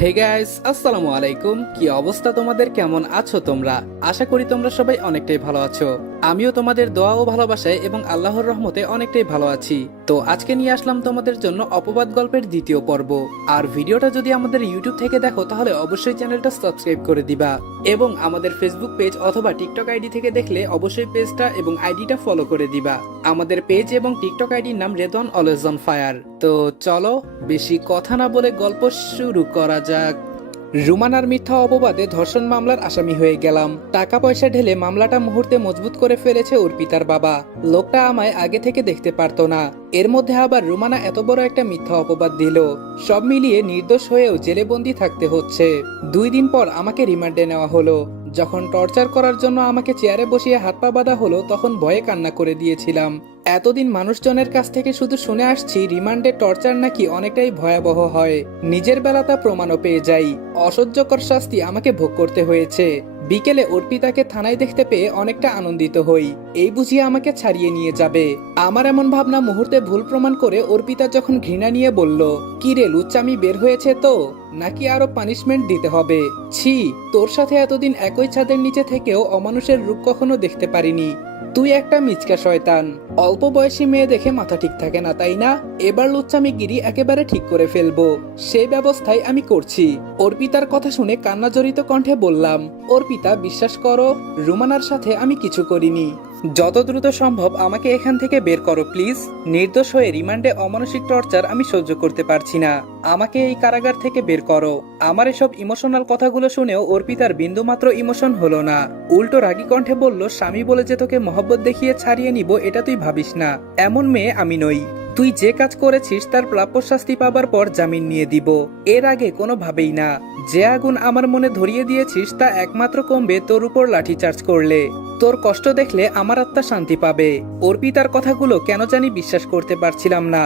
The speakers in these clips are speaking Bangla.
হে গাইস, আসসালামু আলাইকুম। কি অবস্থা তোমাদের? কেমন আছো তোমরা? আশা করি তোমরা সবাই অনেকটাই ভালো আছো। আমিও তোমাদের দোয়া ও ভালোবাসায় এবং আল্লাহর রহমতে অনেকটাই ভালো আছি। তো আজকে নিয়ে আসলাম তোমাদের জন্য অপবাদ গল্পের দ্বিতীয় পর্ব। আর ভিডিওটা যদি আমাদের ইউটিউব থেকে দেখো তাহলে অবশ্যই চ্যানেলটা সাবস্ক্রাইব করে দিবা, এবং আমাদের ফেসবুক পেজ অথবা টিকটক আইডি থেকে দেখলে অবশ্যই পেজটা এবং আইডিটা ফলো করে দিবা। আমাদের পেজ এবং টিকটক আইডির নাম রেদওয়ান অলওয়েজ অন ফায়ার। তো চলো বেশি কথা না বলে গল্প শুরু করা যাক। রুমানার মিথ্যা অপবাদে ধর্ষণ মামলার আসামি হয়ে গেলাম। টাকা পয়সা ঢেলে মামলাটা মুহূর্তে মজবুত করে ফেলেছে অর্পিতার বাবা। লোকটা আমায় আগে থেকে দেখতে পারতো না, এর মধ্যে আবার রুমানা এত বড় একটা মিথ্যা অপবাদ দিল। সব মিলিয়ে নির্দোষ হয়েও জেলে বন্দি থাকতে হচ্ছে। 2 দিন পর আমাকে রিমান্ডে নেওয়া হলো। যখন টর্চার করার জন্য আমাকে চেয়ারে বসিয়ে হাত পা বাঁধা হলো তখন ভয়ে কান্না করে দিয়েছিলাম। এতদিন মানুষজনের কাছ থেকে শুধু শুনে আসছি রিমান্ডে টর্চার নাকি অনেকটাই ভয়াবহ হয়। নিজের বেলা তা প্রমাণও পেয়ে যাই। অসহ্যকর শাস্তি আমাকে ভোগ করতে হয়েছে। বিকেলে অর্পিতাকে থানায় দেখতে পেয়ে অনেকটা আনন্দিত হই। এই বুঝিয়ে আমাকে ছাড়িয়ে নিয়ে যাবে। আমার এমন ভাবনা মুহূর্তে ভুল প্রমাণ করে অর্পিতা যখন ঘৃণা নিয়ে বলল, কি রে লুচ্চামি বের হয়েছে তো, নাকি আরো পানিশমেন্ট দিতে হবে? ছি, তোর সাথে এতদিন একই ছাদের নিচে থেকেও অমানুষের রূপ কখনো দেখতে পারিনি। তুই একটা মিচকা শয়তান। অল্প বয়সী মেয়ে দেখে মাথা ঠিক থাকে না, তাই না? এবার লুচ্চামিগিরি একেবারে ঠিক করে ফেলবো, সেই ব্যবস্থাই আমি করছি। অর্পিতার কথা শুনে কান্নাজড়িত কণ্ঠে বললাম, অর্পিতা বিশ্বাস করো, রুমানার সাথে আমি কিছু করিনি। যত দ্রুত সম্ভব আমাকে এখান থেকে বের করো প্লিজ। নির্দোষ হয়ে রিমান্ডে অমানসিক টর্চার আমি সহ্য করতে পারছি না। আমাকে এই কারাগার থেকে বের করো। আমার এসব ইমোশনাল কথাগুলো শুনেও অর্পিতার বিন্দুমাত্র ইমোশন হলো না। উল্টো রাগী কণ্ঠে বলল, স্বামী বলে যে তোকে মহব্বত দেখিয়ে ছাড়িয়ে নিব এটা তুই ভাবিস না। এমন মেয়ে আমি নই। তুই যে কাজ করেছিস তার প্রাপ্য শাস্তি পাবার পর জামিন নিয়ে দিব, এর আগে কোনোভাবেই না। যে আগুন আমার মনে ধরিয়ে দিয়েছিস তা একমাত্র কমবে তোর উপর লাঠিচার্জ করলে। তোর কষ্ট দেখলে আমার আত্মা শান্তি পাবে। অর্পিতার কথাগুলো কেন জানি বিশ্বাস করতে পারছিলাম না।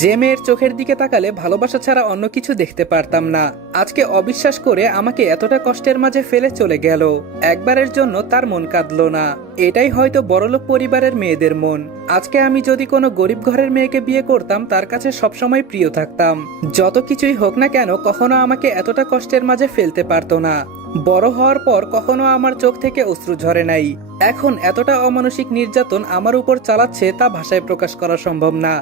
যে মেয়ের চোখের দিকে তাকালে ভালোবাসা ছাড়া অন্য কিছু দেখতে পারতাম না, আজকে অবিশ্বাস করে আমাকে এতটা কষ্টের মাঝে ফেলে চলে গেল। একবারের জন্য তার মন কাঁদলো না। এটাই হয়তো বড়লোক পরিবারের মেয়েদের মন। আজকে আমি যদি কোনো গরিব ঘরের মেয়েকে বিয়ে করতাম তার কাছে সবসময় প্রিয় থাকতাম। যত কিছুই হোক না কেন কখনো আমাকে এতটা কষ্টের মাঝে ফেলতে পারতো না। বড় হওয়ার পর কখনো আমার চোখ থেকে অশ্রু ঝরে নাই। এখন এতটা অমানসিক নির্যাতন আমার উপর চালাচ্ছে তা ভাষায় প্রকাশ করা সম্ভব না।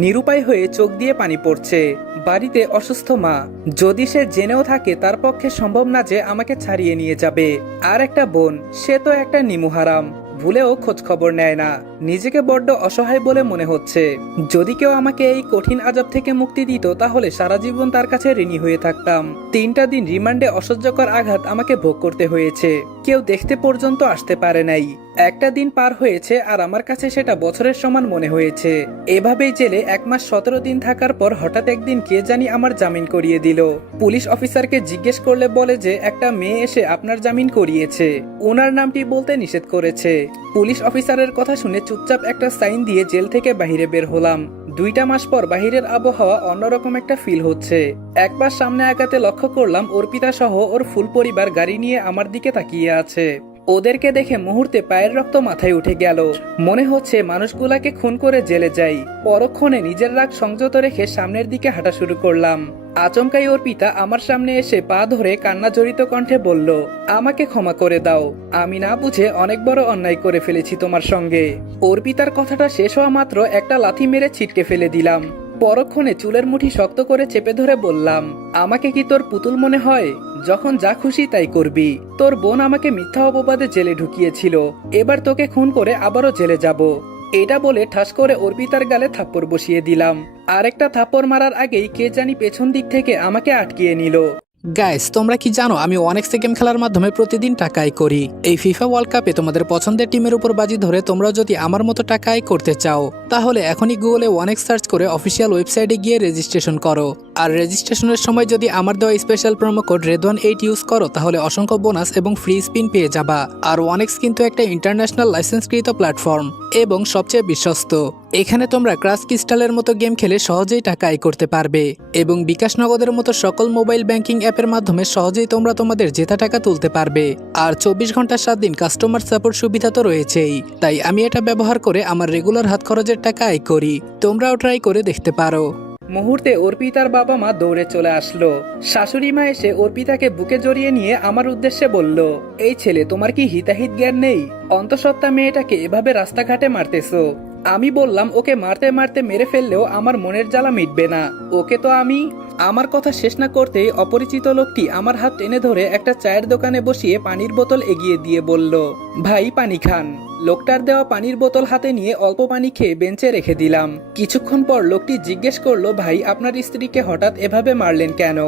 নিরুপায় হয়ে চোখ দিয়ে পানি পড়ছে। বাড়িতে অসুস্থ মা, যদি সে জেনেও থাকে তার পক্ষে সম্ভব না যে আমাকে ছাড়িয়ে নিয়ে যাবে। আর একটা বোন, সে তো একটা নিমুহারাম, ভুলেও খোঁজ খবর নেয় না। নিজেকে বড্ড অসহায় বলে মনে হচ্ছে। যদি কেউ আমাকে এই কঠিন আযাব থেকে মুক্তি দিত তাহলে সারা জীবন তার কাছে ঋণী হয়ে থাকতাম। 3টা দিন রিমান্ডে অসহ্যকর আঘাত আমাকে ভোগ করতে হয়েছে। কেউ দেখতে পর্যন্ত আসতে পারে নাই। একটা দিন পার হয়েছে আর আমার কাছে সেটা বছরের সমান মনে হয়েছে। এভাবেই জেলে 1 মাস 17 দিন থাকার পর হঠাৎ একদিন কে জানি আমার জামিন করিয়ে দিল। পুলিশ অফিসারকে জিজ্ঞেস করলে বলে যে একটা মেয়ে এসে আপনার জামিন করিয়েছে, ওনার নামটি বলতে নিষেধ করেছে। পুলিশ অফিসারের কথা শুনে চুপচাপ একটা সাইন দিয়ে জেল থেকে বাহিরে বের হলাম। 2টা মাস পর বাহিরের আবহাওয়া অন্যরকম একটা ফিল হচ্ছে। একবার সামনে আগাতে লক্ষ্য করলাম অর্পিতা সহ ওর ফুল পরিবার গাড়ি নিয়ে আমার দিকে তাকিয়ে আছে। ওদেরকে দেখে মুহূর্তে পায়ের রক্ত মাথায় উঠে গেল। মনে হচ্ছে মানুষগুলাকে খুন করে জেলে যাই। পরক্ষণে নিজের রাগ সংযত রেখে সামনের দিকে হাঁটা শুরু করলাম। আচমকাই অর্পিতা আমার সামনে এসে পা ধরে কান্না জড়িত কণ্ঠে বলল, আমাকে ক্ষমা করে দাও, আমি না বুঝে অনেক বড় অন্যায় করে ফেলেছি তোমার সঙ্গে। অর্পিতার কথাটা শেষ হওয়া মাত্র একটা লাথি মেরে ছিটকে ফেলে দিলাম। পরক্ষণে চুলের মুঠি শক্ত করে চেপে ধরে বললাম, আমাকে কি তোর পুতুল মনে হয়? যখন যা খুশি তাই করবি। তোর বোন আমাকে মিথ্যা অপবাদে জেলে ঢুকিয়েছিল, এবার তোকে খুন করে আবারও জেলে যাব। এটা বলে ঠাস করে অর্পিতার গালে থাপ্পড় বসিয়ে দিলাম। আরেকটা থাপ্পড় মারার আগেই কে জানি পেছন দিক থেকে আমাকে আটকিয়ে নিল। গাইস, তোমরা কি জানো আমি অনেক্সে গেম খেলার মাধ্যমে প্রতিদিন টাকা আয় করি। এই ফিফা ওয়ার্ল্ড কাপে তোমাদের পছন্দের টিমের উপর বাজি ধরে তোমরাও যদি আমার মতো টাকা আয় করতে চাও তাহলে এখনই গুগলে অনেক্স সার্চ করে অফিসিয়াল ওয়েবসাইটে গিয়ে রেজিস্ট্রেশন করো। আর রেজিস্ট্রেশনের সময় যদি আমার দেওয়া স্পেশাল প্রোমো কোড রেদওয়ান8 ইউজ করো তাহলে অসংখ্য বোনাস এবং ফ্রি স্পিন পেয়ে যাবা। আর অনেক্স কিন্তু একটা ইন্টারন্যাশনাল লাইসেন্সকৃত প্ল্যাটফর্ম এবং সবচেয়ে বিশ্বস্ত। এখানে তোমরা ক্রাশ ক্রিস্টালের মতো গেম খেলে সহজেই টাকা আয় করতে পারবে এবং বিকাশ নগদের মতো সকল মোবাইল ব্যাংকিং অ্যাপের মাধ্যমে সহজেই তোমরা তোমাদের জেতা টাকা তুলতে পারবে। আর 24 ঘন্টা 7 দিন কাস্টমার সাপোর্ট সুবিধা তো রয়েছেই। তাই আমি এটা ব্যবহার করে আমার রেগুলার হাত খরচের টাকা আয় করি। তোমরাও ট্রাই করে দেখতে পারো। মুহূর্তে অর্পিতার বাবা মা দৌড়ে চলে আসলো। শাশুড়ি মা এসে অর্পিতাকে বুকে জড়িয়ে নিয়ে আমার উদ্দেশ্যে বলল, এই ছেলে, তোমার কি হিতাহিত জ্ঞান নেই? অন্তঃসত্ত্বা মেয়েটাকে এভাবে রাস্তাঘাটে মারতেছো। আমি বললাম, ওকে মারতে মারতে মেরে ফেললেও আমার মনের জ্বালা মিটবে না। ওকে তো আমি। আমার কথা শেষ না করতেই অপরিচিত লোকটি আমার হাত টেনে ধরে একটা চায়ের দোকানে বসিয়ে পানির বোতল এগিয়ে দিয়ে বলল, ভাই পানি খান। লোকটার দেওয়া পানির বোতল হাতে নিয়ে অল্প পানি খেয়ে বেঞ্চে রেখে দিলাম। কিছুক্ষণ পর লোকটি জিজ্ঞেস করলো, ভাই আপনার স্ত্রীকে হঠাৎ এভাবে মারলেন কেন?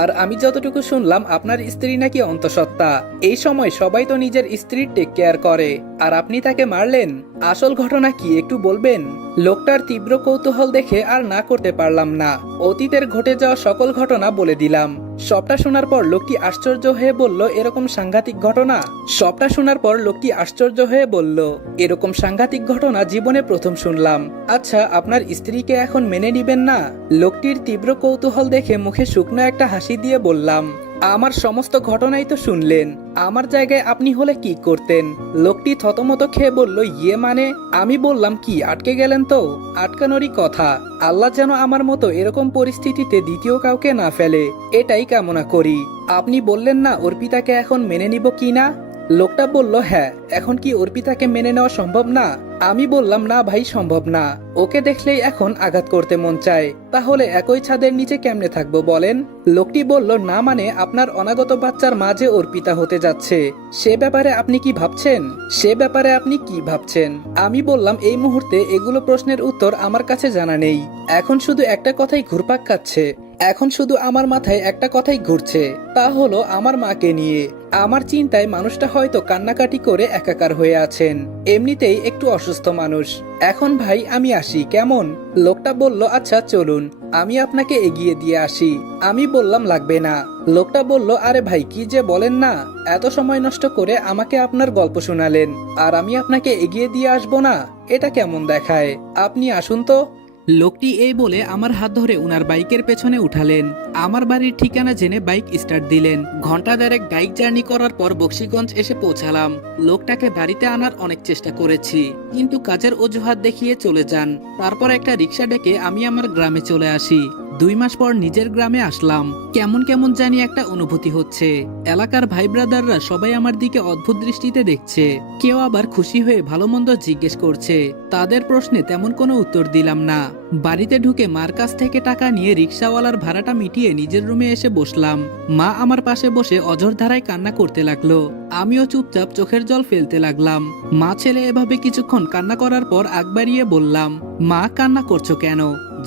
আর আমি যতটুকু শুনলাম আপনার স্ত্রী নাকি অন্তঃসত্ত্বা। এই সময় সবাই তো নিজের স্ত্রীর টেক কেয়ার করে, আর আপনি তাকে মারলেন। আসল ঘটনা কি একটু বলবেন? লোকটার তীব্র কৌতূহল দেখে আর না করতে পারলাম না। অতীতের ঘটে যাওয়া সকল ঘটনা বলে দিলাম। সবটা শোনার পর লোকটি আশ্চর্য হয়ে বলল, এরকম সাংঘাতিক ঘটনা? সবটা শোনার পর লোকটি আশ্চর্য হয়ে বলল, এরকম সাংঘাতিক ঘটনা জীবনে প্রথম শুনলাম। আচ্ছা, আপনার স্ত্রীকে এখন মেনে নিবেন না? লোকটির তীব্র কৌতূহল দেখে মুখে শুকনো একটা হাসি দিয়ে বললাম, আমার সমস্ত ঘটনাই তো শুনলেন, আমার জায়গায় আপনি হলে কি করতেন? লোকটি থতমত খেয়ে বলল, ইয়ে মানে? আমি বললাম, কি আটকে গেলেন? তো আটকানোরই কথা। আল্লাহ যেন আমার মতো এরকম পরিস্থিতিতে দ্বিতীয় কাউকে না ফেলে, এটাই কামনা করি। আপনি বললেন না অর্পিতাকে এখন মেনে নিব কি না? লোকটা বলল, হ্যাঁ, এখন কি অর্পিতাকে মেনে নেওয়া সম্ভব না? আমি বললাম, না ভাই, সম্ভব না। ওকে দেখলেই এখন আঘাত করতে মন চায়। তাহলে একই ছাদের নিচে কেমনে থাকবো বলেন? লোকটি বলল, না মানে আপনার অনাগত বাচ্চার মাঝে অর্পিতা হতে যাচ্ছে, সে ব্যাপারে আপনি কি ভাবছেন? সে ব্যাপারে আপনি কি ভাবছেন? আমি বললাম, এই মুহূর্তে এগুলো প্রশ্নের উত্তর আমার কাছে জানা নেই। এখন শুধু একটা কথাই ঘুরপাক খাচ্ছে। এখন শুধু আমার মাথায় একটা কথাই ঘুরছে, তা হলো আমার মাকে নিয়ে। আমার চিন্তায় মানুষটা হয়তো কান্নাকাটি করে একাকার হয়ে আছেন। এমনিতেই একটু অসুস্থ মানুষ। এখন ভাই আমি আসি, কেমন? লোকটা বলল, আচ্ছা চলুন, আমি আপনাকে এগিয়ে দিয়ে আসি। আমি বললাম, লাগবে না। লোকটা বলল, আরে ভাই কি যে বলেন না, এত সময় নষ্ট করে আমাকে আপনার গল্প শোনালেন, আর আমি আপনাকে এগিয়ে দিয়ে আসবো না? এটা কেমন দেখায়? আপনি আসুন তো। লোকটি এই বলে আমার হাত ধরে উনার বাইকের পেছনে উঠালেন। আমার বাড়ির ঠিকানা জেনে বাইক স্টার্ট দিলেন। ঘন্টা দেড়েক বাইক জার্নি করার পর বক্সিগঞ্জ এসে পৌঁছালাম। লোকটাকে বাড়িতে আনার অনেক চেষ্টা করেছি, কিন্তু কাজের অজুহাত দেখিয়ে চলে যান। তারপর একটা রিক্সা ডেকে আমি আমার গ্রামে চলে আসি। 2 মাস পর নিজের গ্রামে আসলাম। কেমন কেমন জানি একটা অনুভূতি হচ্ছে। এলাকার ভাই ব্রাদাররা সবাই আমার দিকে অদ্ভুত দৃষ্টিতে দেখছে। কেউ আবার খুশি হয়ে ভালো মন্দ জিজ্ঞেস করছে। তাদের প্রশ্নে তেমন কোনো উত্তর দিলাম না। বাড়িতে ঢুকে মার কাছ থেকে টাকা নিয়ে রিক্সাওয়ালার ভাড়াটা মিটিয়ে নিজের রুমে এসে বসলাম। মা আমার পাশে বসে অঝোর ধারায় কান্না করতে লাগলো। আমিও চুপচাপ চোখের জল ফেলতে লাগলাম। মা ছেলে এভাবে কিছুক্ষণ কান্না করার পর আগ বাড়িয়ে বললাম, মা কান্না করছো কেন?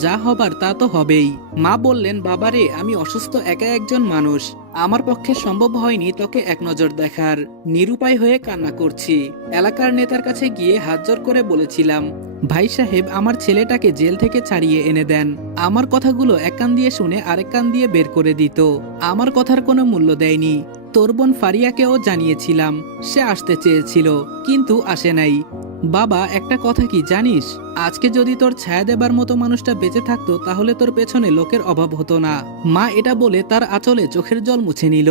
যা হবার তা তো হবেই। মা বললেন, বাবারে, আমি অসুস্থ একা একজন মানুষ, আমার পক্ষে সম্ভব হয়নি তোকে এক নজর দেখার। নিরুপায় হয়ে কান্না করছি। এলাকার নেতার কাছে গিয়ে হাত জোর করে বলেছিলাম, ভাই সাহেব, আমার ছেলেটাকে জেল থেকে ছাড়িয়ে এনে দেন। আমার কথাগুলো এক কান দিয়ে শুনে আরেক কান দিয়ে বের করে দিত। আমার কথার কোনো মূল্য দেয়নি। তোর বোন ফারিয়াকেও জানিয়েছিলাম, সে আসতে চেয়েছিল, কিন্তু আসে নাই। বাবা, একটা কথা কি জানিস? আজকে যদি তোর ছায়া দেবার মতো মানুষটা বেঁচে থাকতো, তাহলে তোর পেছনে লোকের অভাব হতো না। মা এটা বলে তার আঁচলে চোখের জল মুছে নিল।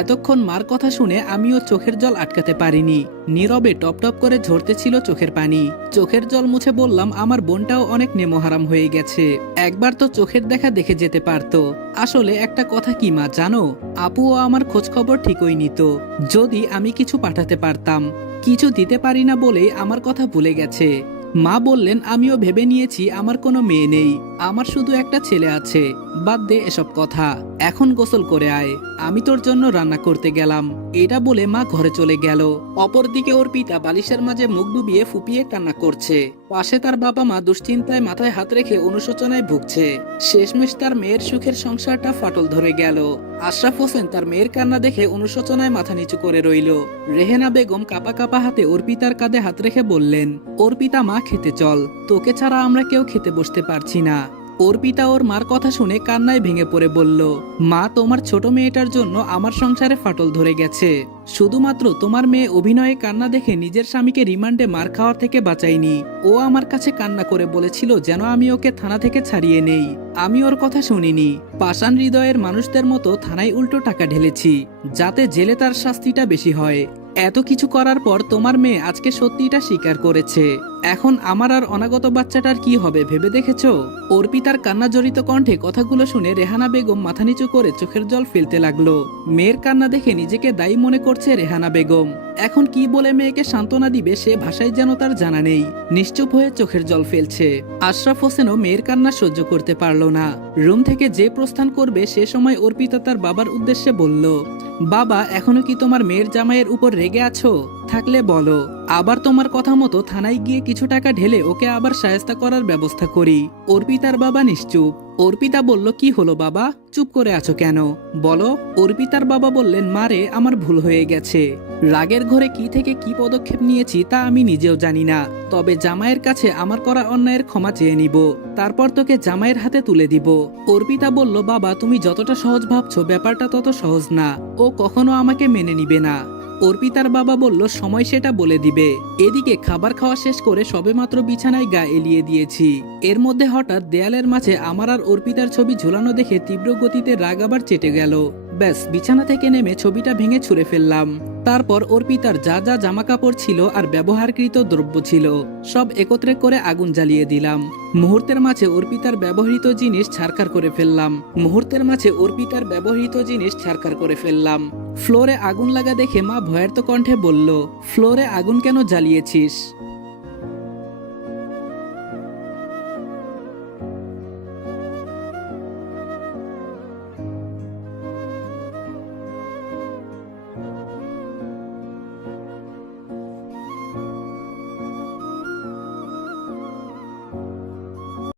এতক্ষণ মার কথা শুনে আমিও চোখের জল আটকাতে পারিনি। নীরবে টপ টপ করে ঝরতেছিল চোখের পানি। চোখের জল মুছে বললাম, আমার বোনটাও অনেক নেমোহারাম হয়ে গেছে, একবার তো চোখের দেখা দেখে যেতে পারতো। আসলে একটা কথা কি মা জানো, আপুও আমার খোঁজ খবর ঠিকই নিত, যদি আমি কিছু পাঠাতে পারতাম। কিছু দিতে পারি না বলেই আমার কথা ভুলে গেছে। মা বললেন, আমিও ভেবে নিয়েছি আমার কোনো মেয়ে নেই, আমার শুধু একটা ছেলে আছে। বাদ দে এসব কথা, এখন গোসল করে আয়, আমি তোর জন্য রান্না করতে গেলাম। এটা বলে মা ঘরে চলে গেল। অপরদিকে ওর পিতা বালিশের মাঝে মুখ ডুবিয়ে ফুপিয়ে কান্না করছে। পাশে তার বাবা মা দুশ্চিন্তায় মাথায় হাত রেখে অনুশোচনায় ভুগছে। শেষমেশ তার মেয়ের সুখের সংসারটা ফাটল ধরে গেল। আশরাফ হোসেন তার মেয়ের কান্না দেখে অনুশোচনায় মাথা নিচু করে রইল। রেহেনা বেগম কাপা কাপা হাতে অর্পিতার কাঁধে হাত রেখে বললেন, অর্পিতা মা, খেতে চল, তোকে ছাড়া আমরা কেউ খেতে বসতে পারছি না। অর্পিতা ওর মার কথা শুনে কান্নায় ভেঙে পড়ে বলল, মা, তোমার ছোট মেয়েটার জন্য আমার সংসারে ফাটল ধরে গেছে। শুধুমাত্র তোমার মেয়ে অভিনয়ে কান্না দেখে নিজের স্বামীকে রিমান্ডে মার খাওয়ার থেকে বাঁচাইনি। ও আমার কাছে কান্না করে বলেছিল যেন আমি ওকে থানা থেকে ছাড়িয়ে নেই। আমি ওর কথা শুনিনি। পাষাণ হৃদয়ের মানুষদের মতো থানায় উল্টো টাকা ঢেলেছি, যাতে জেলে তার শাস্তিটা বেশি হয়। এত কিছু করার পর তোমার মেয়ে আজকে সত্যিটা স্বীকার করেছে। এখন আমার আর অনাগত বাচ্চাটার কি হবে ভেবে দেখেছো? অর্পিতার কান্নাজড়িত কণ্ঠে কথাগুলো শুনে রেহানা বেগম মাথা নিচু করে চোখের জল ফেলতে লাগলো। মেয়ের কান্না দেখে নিজেকে দায়ী মনে করছে রেহানা বেগম। এখন কি বলে মেয়েকে সান্ত্বনা দিবে সে ভাষায় যেন তার জানা নেই। নিশ্চুপ হয়ে চোখের জল ফেলছে। আশরাফ হোসেনও মেয়ের কান্না সহ্য করতে পারল না। রুম থেকে যে প্রস্থান করবে সে সময় অর্পিতা তার বাবার উদ্দেশ্যে বলল, বাবা এখনো কি তোমার মেয়ের জামাইয়ের উপর রেগে আছো? থাকলে বলো, আবার তোমার কথা মতো থানায় গিয়ে কিছু টাকা ঢেলে ওকে আবার শায়েস্তা করার ব্যবস্থা করি। অর্পিতার বাবা নিশ্চুপ। অর্পিতা বলল, কি হলো বাবা, চুপ করে আছো কেন? বলো। অর্পিতার বাবা বললেন, মারে আমার ভুল হয়ে গেছে। রাগের ঘরে কি থেকে কি পদক্ষেপ নিয়েছি তা আমি নিজেও জানি না। তবে জামাইয়ের কাছে আমার করা অন্যায়ের ক্ষমা চেয়ে নিব, তারপর তোকে জামাইয়ের হাতে তুলে দিব। অর্পিতা বলল, বাবা তুমি যতটা সহজ ভাবছো ব্যাপারটা তত সহজ না। ও কখনো আমাকে মেনে নিবে না। অর্পিতার বাবা বলল, সময় সেটা বলে দিবে। এদিকে খাবার খাওয়া শেষ করে সবেমাত্র বিছানায় গা এলিয়ে দিয়েছি। এর মধ্যে হঠাৎ দেয়ালের মাঝে আমার আর অর্পিতার ছবি ঝুলানো দেখে তীব্র গতিতে রাগ আবার চেটে গেল। ব্যাস বিছানা থেকে নেমে ছবিটা ভেঙে ছুঁড়ে ফেললাম। তারপর অর্পিতার যা যা জামাকাপড় ছিল আর ব্যবহারকৃত দ্রব্য ছিল সব একত্রে করে আগুন জ্বালিয়ে দিলাম। মুহূর্তের মাঝে অর্পিতার ব্যবহৃত জিনিস ছারখার করে ফেললাম। ফ্লোরে আগুন লাগা দেখে মা ভয়ার্ত কণ্ঠে বলল, ফ্লোরে আগুন কেন জ্বালিয়েছিস?